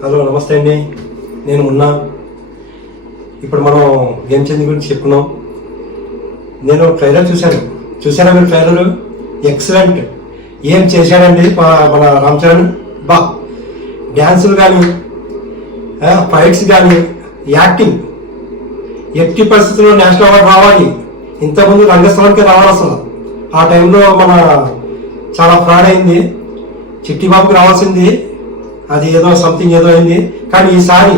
Hello నమస్తే అండి, నేను ఉన్నా. ఇప్పుడు మనం గేమ్ చేంజ్ గురించి చెప్పుకున్నాం. నేను ట్రైలర్ చూసారా మీరు? Trailer excellent. ఏం చేశాడండి మన రామ్ చరణ్. బా, డ్యాన్సులు కానీ, ఫైట్స్ కానీ, యాక్టింగ్ ఎట్టి పరిస్థితుల్లో నేషనల్ అవార్డు రావాలి. ఇంతకుముందు రంగస్థలానికే రావాలి. అసలు ఆ టైంలో మన చాలా ఫ్రాడ్ అయింది. చిట్టిబాబుకి రావాల్సింది, అది ఏదో సంథింగ్ ఏదో అయింది. కానీ ఈసారి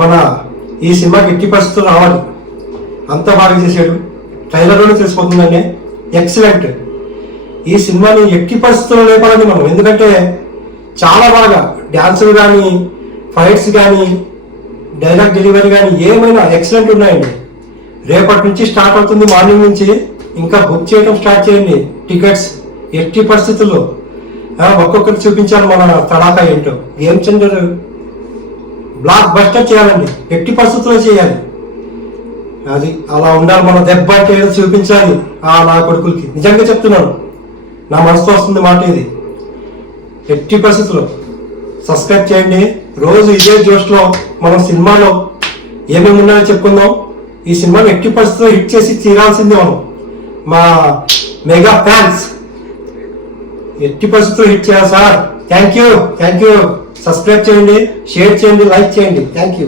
మన ఈ సినిమాకి ఎట్టి పరిస్థితులు రావాలి. అంత బాగా చేశాడు. ట్రైలర్లోనే తెలిసిపోతుందండి. ఎక్సలెంట్. ఈ సినిమాని ఎట్టి పరిస్థితుల్లో లేపాలండి మనం. ఎందుకంటే చాలా బాగా డ్యాన్సులు కానీ, ఫైట్స్ కానీ, డైలాగ్ డెలివరీ కానీ ఏమైనా ఎక్సలెంట్ ఉన్నాయండి. రేపటి నుంచి స్టార్ట్ అవుతుంది, మార్నింగ్ నుంచి. ఇంకా బుక్ చేయడం స్టార్ట్ చేయండి టికెట్స్. ఎట్టి పరిస్థితుల్లో ఒక్కొక్కరికి చూపించాలి మన తడాకా ఏంటో. గేమ్ చేంజర్ బ్లాక్ బస్టర్ చేయాలండి, ఎట్టి పరిస్థితుల్లో చేయాలి. అది అలా ఉండాలి. మన దెబ్బ అంటే ఏదో చూపించాలి నా కొడుకులకి. నిజంగా చెప్తున్నాను, నా మనసుతో వస్తుంది మాట ఇది. ఎట్టి పరిస్థితుల్లో సబ్స్క్రైబ్ చేయండి. రోజు ఇదే జోష్లో మనం సినిమాలో ఏమేమి ఉన్నాయో చెప్పుకుందాం. ఈ సినిమాని ఎట్టి పరిస్థితుల్లో హిట్ చేసి తీరాల్సిందే మనం. మా మెగా ఫ్యాన్స్ ఎట్టి పరిస్థితుల్లో హిట్ చేయాలి సార్. Thank you. సబ్స్క్రైబ్ చేయండి, షేర్ చేయండి, లైక్ చేయండి. Thank you.